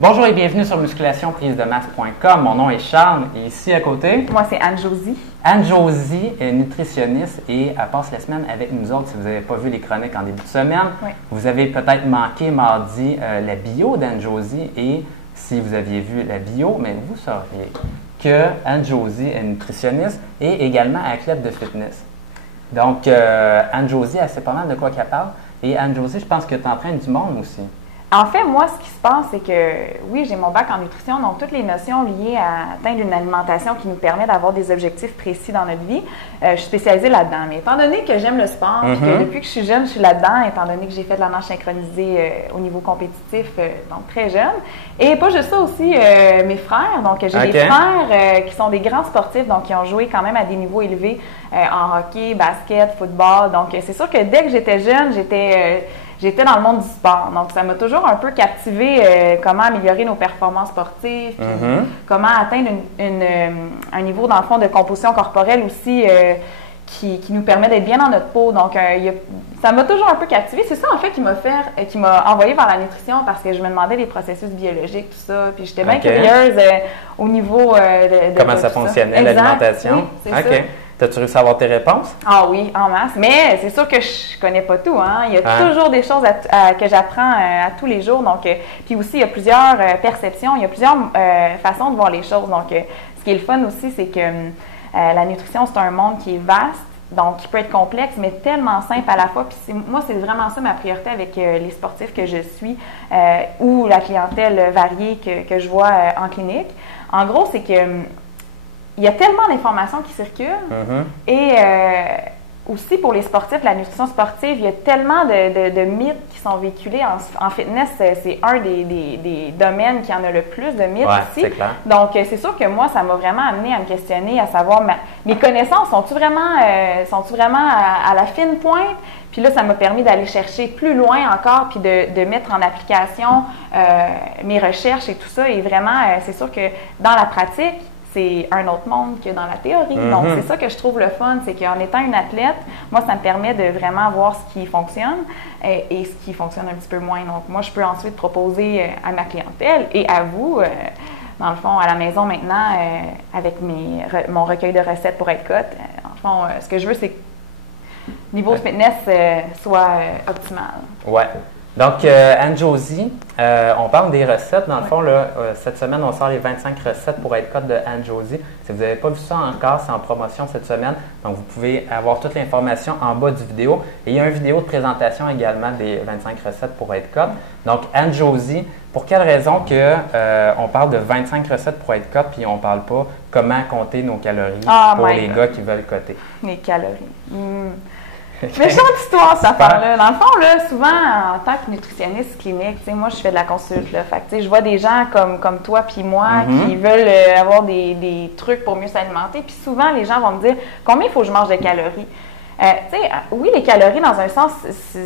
Bonjour et bienvenue sur musculationprisemasse.com. Mon nom est Charles et ici à côté, moi c'est Anne-Josie. Anne-Josie est nutritionniste et elle passe la semaine avec nous autres. Si vous n'avez pas vu les chroniques en début de semaine, Oui. vous avez peut-être manqué mardi la bio d'Anne-Josie et si vous aviez vu la bio, mais vous sauriez que Anne-Josie est nutritionniste et également athlète de fitness. Donc, Anne-Josie, elle sait pas mal de quoi qu'elle parle. Et Anne-Josie, je pense que tu entraînes du monde aussi. En fait, moi, ce qui se passe, c'est que, oui, j'ai mon bac en nutrition, donc toutes les notions liées à atteindre une alimentation qui nous permet d'avoir des objectifs précis dans notre vie, je suis spécialisée là-dedans. Mais étant donné que j'aime le sport, puis que depuis que je suis jeune, je suis là-dedans, étant donné que j'ai fait de la nage synchronisée au niveau compétitif, donc très jeune. Et pas juste ça aussi, mes frères. Donc, j'ai des frères qui sont des grands sportifs, donc qui ont joué quand même à des niveaux élevés en hockey, basket, football. Donc, c'est sûr que dès que j'étais jeune, j'étais dans le monde du sport. Donc, ça m'a toujours un peu captivé comment améliorer nos performances sportives, puis comment atteindre un niveau, dans le fond, de composition corporelle aussi qui nous permet d'être bien dans notre peau. Donc, ça m'a toujours un peu captivé. C'est ça, en fait, qui m'a envoyée vers la nutrition parce que je me demandais les processus biologiques, tout ça. Puis, j'étais bien curieuse au niveau de comment ça fonctionnait, l'alimentation? Oui, c'est ça. T'as-tu réussi à avoir tes réponses? Ah oui, en masse. Mais c'est sûr que je connais pas tout. Hein? Il y a toujours des choses que j'apprends à tous les jours. Donc, puis aussi, il y a plusieurs perceptions, il y a plusieurs façons de voir les choses. Donc, ce qui est le fun aussi, c'est que la nutrition, c'est un monde qui est vaste, donc qui peut être complexe, mais tellement simple à la fois. Puis moi, c'est vraiment ça ma priorité avec les sportifs que je suis ou la clientèle variée que je vois en clinique. En gros, c'est que il y a tellement d'informations qui circulent et aussi pour les sportifs, la nutrition sportive, il y a tellement de mythes qui sont véhiculés. En fitness, c'est un des domaines qui en a le plus de mythes ici. C'est clair. Donc, c'est sûr que moi, ça m'a vraiment amené à me questionner, à savoir mes connaissances, sont-tu vraiment à la fine pointe? Puis là, ça m'a permis d'aller chercher plus loin encore, puis de mettre en application mes recherches et tout ça. Et vraiment, c'est sûr que dans la pratique, c'est un autre monde que dans la théorie. Donc, c'est ça que je trouve le fun, c'est qu'en étant une athlète, moi, ça me permet de vraiment voir ce qui fonctionne et ce qui fonctionne un petit peu moins. Donc, moi, je peux ensuite proposer à ma clientèle et à vous, dans le fond, à la maison maintenant, avec mon recueil de recettes pour être cote. En fond, ce que je veux, c'est que niveau fitness soit optimal. Ouais. Donc, Anne-Josie, on parle des recettes. Dans le fond, là, cette semaine, on sort les 25 recettes pour être cote de Anne-Josie. Si vous n'avez pas vu ça encore, c'est en promotion cette semaine. Donc, vous pouvez avoir toute l'information en bas du vidéo. Et il y a une vidéo de présentation également des 25 recettes pour être cote. Donc, Anne-Josie, pour quelle raison on parle de 25 recettes pour être cote puis on ne parle pas comment compter nos calories pour les gars qui veulent coter? Les calories. Méchante histoire, cette affaire-là. Dans le fond, là, souvent, en tant que nutritionniste clinique, moi, je fais de la consulte. Là. Fait que, je vois des gens comme toi puis moi qui veulent avoir des trucs pour mieux s'alimenter. Puis souvent, les gens vont me dire combien il faut que je mange de calories. Oui, les calories, dans un sens,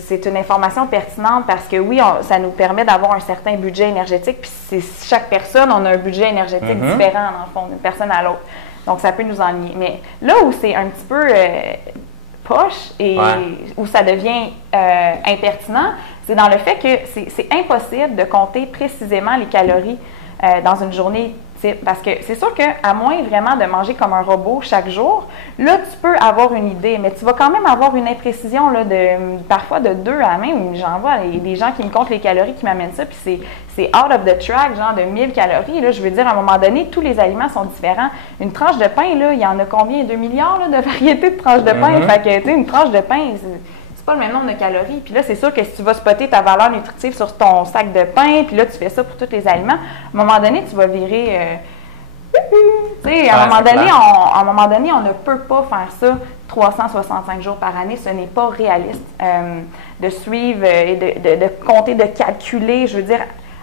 c'est une information pertinente parce que oui, ça nous permet d'avoir un certain budget énergétique. Puis chaque personne, on a un budget énergétique différent, dans le fond, d'une personne à l'autre. Donc, ça peut nous ennuyer. Mais là où c'est un petit peu poche et où ça devient impertinent, c'est dans le fait que c'est impossible de compter précisément les calories dans une journée type. Parce que c'est sûr qu'à moins vraiment de manger comme un robot chaque jour, là, tu peux avoir une idée, mais tu vas quand même avoir une imprécision là, parfois de 2 à même. J'en vois des gens qui me comptent les calories qui m'amènent ça, puis c'est out of the track, genre de 1000 calories. Là, je veux dire, à un moment donné, tous les aliments sont différents. Une tranche de pain, là, il y en a combien? 2 milliards là, de variétés de tranches de pain. Fait que, tu sais, une tranche de pain, c'est pas le même nombre de calories. Puis là, c'est sûr que si tu vas spotter ta valeur nutritive sur ton sac de pain, puis là, tu fais ça pour tous les aliments, à un moment donné, tu vas virer... tu sais, à un moment donné, on ne peut pas faire ça 365 jours par année. Ce n'est pas réaliste de suivre et de compter, de calculer. Je veux dire,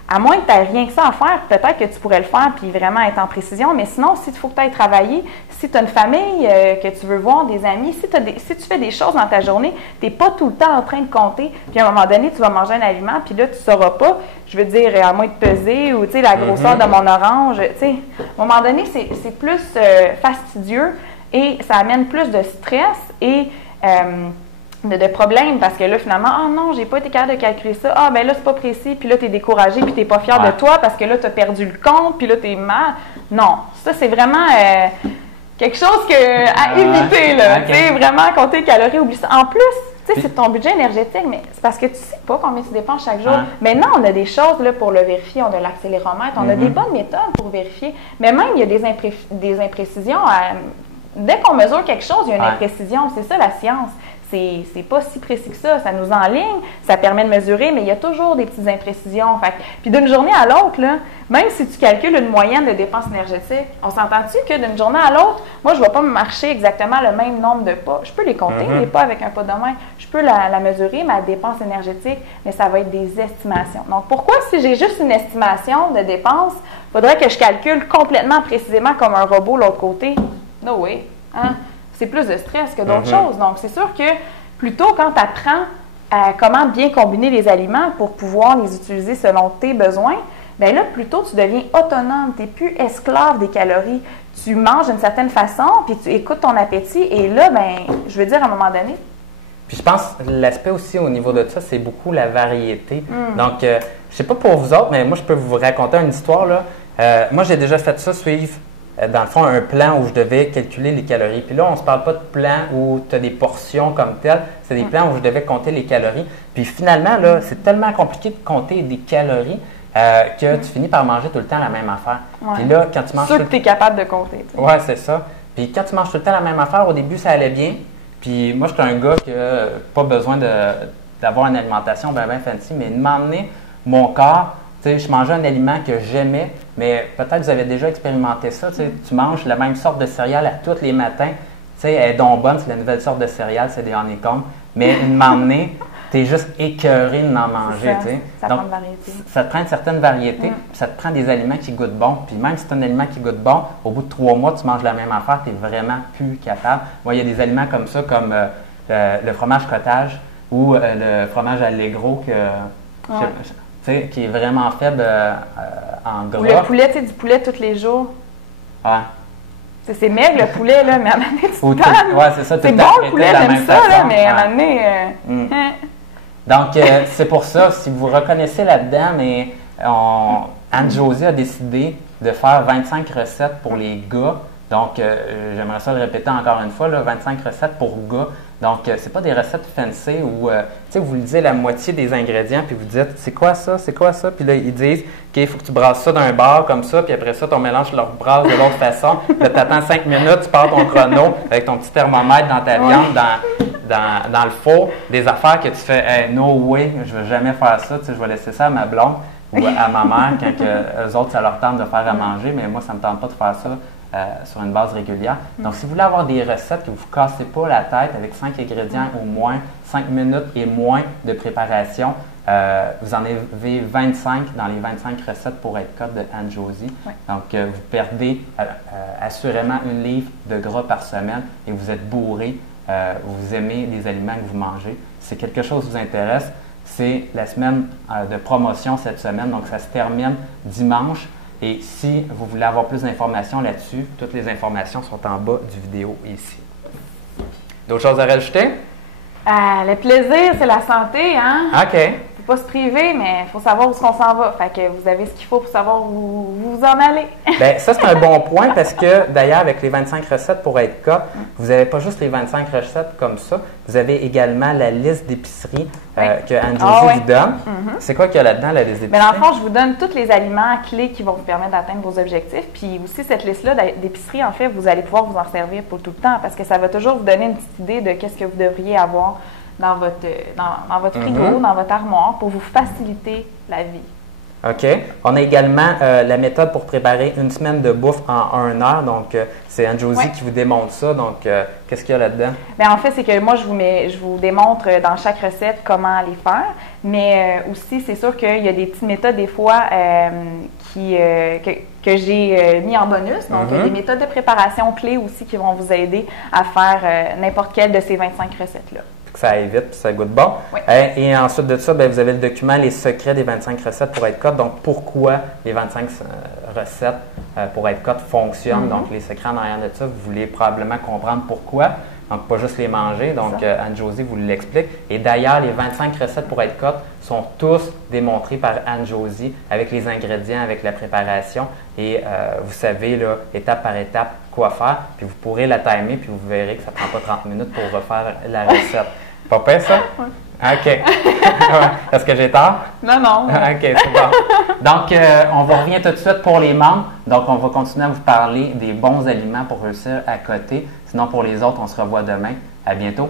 à moins que tu n'aies rien que ça à faire, peut-être que tu pourrais le faire puis vraiment être en précision. Mais sinon, si il faut que tu ailles travailler, si tu as une famille que tu veux voir, des amis, si tu fais des choses dans ta journée, tu n'es pas tout le temps en train de compter. Puis à un moment donné, tu vas manger un aliment, puis là, tu ne sauras pas, je veux dire, à moins de peser ou, tu sais, la grosseur de mon orange. Tu sais, à un moment donné, c'est plus fastidieux et ça amène plus de stress et de problèmes parce que là, finalement, ah non, j'ai pas été capable de calculer ça. Ah, ben là, c'est pas précis. Puis là, tu es découragé, puis tu n'es pas fier de toi parce que là, tu as perdu le compte, puis là, tu es mal. Non, ça, c'est vraiment quelque chose à éviter, là. Tu sais, vraiment, compter les calories, oublie ça. En plus, tu sais, c'est ton budget énergétique, mais c'est parce que tu sais pas combien tu dépenses chaque jour. Mais non, on a des choses là, pour le vérifier. On a l'accéléromètre, on a des bonnes méthodes pour vérifier. Mais même, il y a des imprécisions. Dès qu'on mesure quelque chose, il y a une imprécision. C'est ça, la science. C'est pas si précis que ça. Ça nous enligne, ça permet de mesurer, mais il y a toujours des petites imprécisions. Puis d'une journée à l'autre, là, même si tu calcules une moyenne de dépenses énergétiques, on s'entend-tu que d'une journée à l'autre, moi, je ne vais pas marcher exactement le même nombre de pas. Je peux les compter, les pas avec un pas de main. Je peux la mesurer, ma dépense énergétique, mais ça va être des estimations. Donc, pourquoi, si j'ai juste une estimation de dépenses, il faudrait que je calcule complètement précisément comme un robot l'autre côté? No way. Hein? C'est plus de stress que d'autres choses. Donc, c'est sûr que plutôt quand tu apprends à comment bien combiner les aliments pour pouvoir les utiliser selon tes besoins, bien là, plutôt tu deviens autonome. Tu n'es plus esclave des calories. Tu manges d'une certaine façon, puis tu écoutes ton appétit. Et là, bien, je veux dire, à un moment donné. Puis je pense l'aspect aussi au niveau de ça, c'est beaucoup la variété. Donc, je ne sais pas pour vous autres, mais moi, je peux vous raconter une histoire, là. Moi, j'ai déjà fait ça, suivre dans le fond, un plan où je devais calculer les calories. Puis là, on ne se parle pas de plan où tu as des portions comme telles, c'est des plans où je devais compter les calories. Puis finalement, là, c'est tellement compliqué de compter des calories que tu finis par manger tout le temps la même affaire. Puis là, quand tu manges... Sûr que tu es capable de compter. Oui, c'est ça. Puis quand tu manges tout le temps la même affaire, au début, ça allait bien. Puis moi, j'étais un gars qui n'a pas besoin d'avoir une alimentation bien fancy, mais de m'emmener mon corps... Je mangeais un aliment que j'aimais, mais peut-être que vous avez déjà expérimenté ça. Tu manges la même sorte de céréales à tous les matins. Elle est donc bonne, c'est la nouvelle sorte de céréales, c'est des honeycombs. Mais une m'emmener, tu es juste écœuré de n'en manger. Ça prend une variété. Ça te prend une certaine variété, puis ça te prend des aliments qui goûtent bon. Puis même si c'est un aliment qui goûte bon, au bout de 3 mois, tu manges la même affaire, tu n'es vraiment plus capable. Moi, il y a des aliments comme ça, comme le fromage cottage ou le fromage allegro que... qui est vraiment faible en gras. Ou le poulet, du poulet tous les jours. Ouais. C'est maigre le poulet, là, mais à un moment donné, tu c'est ça. C'est bon le poulet, j'aime ça, là, mais à un moment donné... Donc, c'est pour ça, si vous reconnaissez là-dedans, mais Anne-Josie a décidé de faire 25 recettes pour les gars. Donc, j'aimerais ça le répéter encore une fois, là, 25 recettes pour gars. Donc, c'est pas des recettes fancy où, vous lui dites la moitié des ingrédients, puis vous dites, c'est quoi ça, c'est quoi ça? Puis là, ils disent, OK, il faut que tu brasses ça d'un bar comme ça, puis après ça, ton mélange, tu le rebrasses de l'autre façon. Là, tu attends 5 minutes, tu pars ton chrono avec ton petit thermomètre dans ta viande, dans le four. Des affaires que tu fais, hey, no way, je vais jamais faire ça, je vais laisser ça à ma blonde ou à ma mère quand eux autres, ça leur tente de faire à manger, mais moi, ça ne me tente pas de faire ça. Sur une base régulière. Donc, si vous voulez avoir des recettes que vous ne vous cassez pas la tête avec 5 ingrédients au moins, 5 minutes et moins de préparation, vous en avez 25 dans les 25 recettes pour être cote de Anne-Josie. Donc, vous perdez assurément 1 livre de gras par semaine et vous êtes bourré. Vous aimez les aliments que vous mangez. Si quelque chose vous intéresse, c'est la semaine de promotion cette semaine. Donc, ça se termine dimanche. Et si vous voulez avoir plus d'informations là-dessus, toutes les informations sont en bas du vidéo ici. D'autres choses à rajouter? Le plaisir, c'est la santé, hein? OK. Il ne faut pas se priver, mais il faut savoir où est-ce qu'on s'en va. Fait que vous avez ce qu'il faut pour savoir où vous en allez. Bien, ça, c'est un bon point parce que, d'ailleurs, avec les 25 recettes pour être cas, vous n'avez pas juste les 25 recettes comme ça. Vous avez également la liste d'épicerie que Anne-Josie vous donne. C'est quoi qu'il y a là-dedans, la liste d'épicerie? Bien, dans le fond, je vous donne tous les aliments clés qui vont vous permettre d'atteindre vos objectifs. Puis aussi, cette liste-là d'épicerie, en fait, vous allez pouvoir vous en servir pour tout le temps parce que ça va toujours vous donner une petite idée de qu'est-ce que vous devriez avoir dans votre frigo, dans votre armoire, pour vous faciliter la vie. OK. On a également la méthode pour préparer une semaine de bouffe en 1 heure. Donc, c'est Anne-Josie qui vous démontre ça. Donc, qu'est-ce qu'il y a là-dedans? Bien, en fait, c'est que moi, je vous démontre dans chaque recette comment les faire. Mais aussi, c'est sûr qu'il y a des petites méthodes, des fois, que j'ai mis en bonus. Donc, il y a des méthodes de préparation clés aussi qui vont vous aider à faire n'importe quelle de ces 25 recettes-là. Ça aille vite, puis ça goûte bon. Oui. Et ensuite de ça, bien, vous avez le document « Les secrets des 25 recettes pour être cote ». Donc, pourquoi les 25 recettes pour être cote fonctionnent. Donc, les secrets en arrière de ça, vous voulez probablement comprendre pourquoi. Donc, pas juste les manger. Donc, Anne-Josie vous l'explique. Et d'ailleurs, les 25 recettes pour être cote sont tous démontrées par Anne-Josie avec les ingrédients, avec la préparation. Et vous savez, là, étape par étape, quoi faire. Puis vous pourrez la timer, puis vous verrez que ça ne prend pas 30 minutes pour refaire la recette. Pas pire, ça? Oui. OK. Est-ce que j'ai tort? Non, non. OK, c'est bon. Donc, on va revenir tout de suite pour les membres. Donc, on va continuer à vous parler des bons aliments pour réussir à coter. Sinon, pour les autres, on se revoit demain. À bientôt.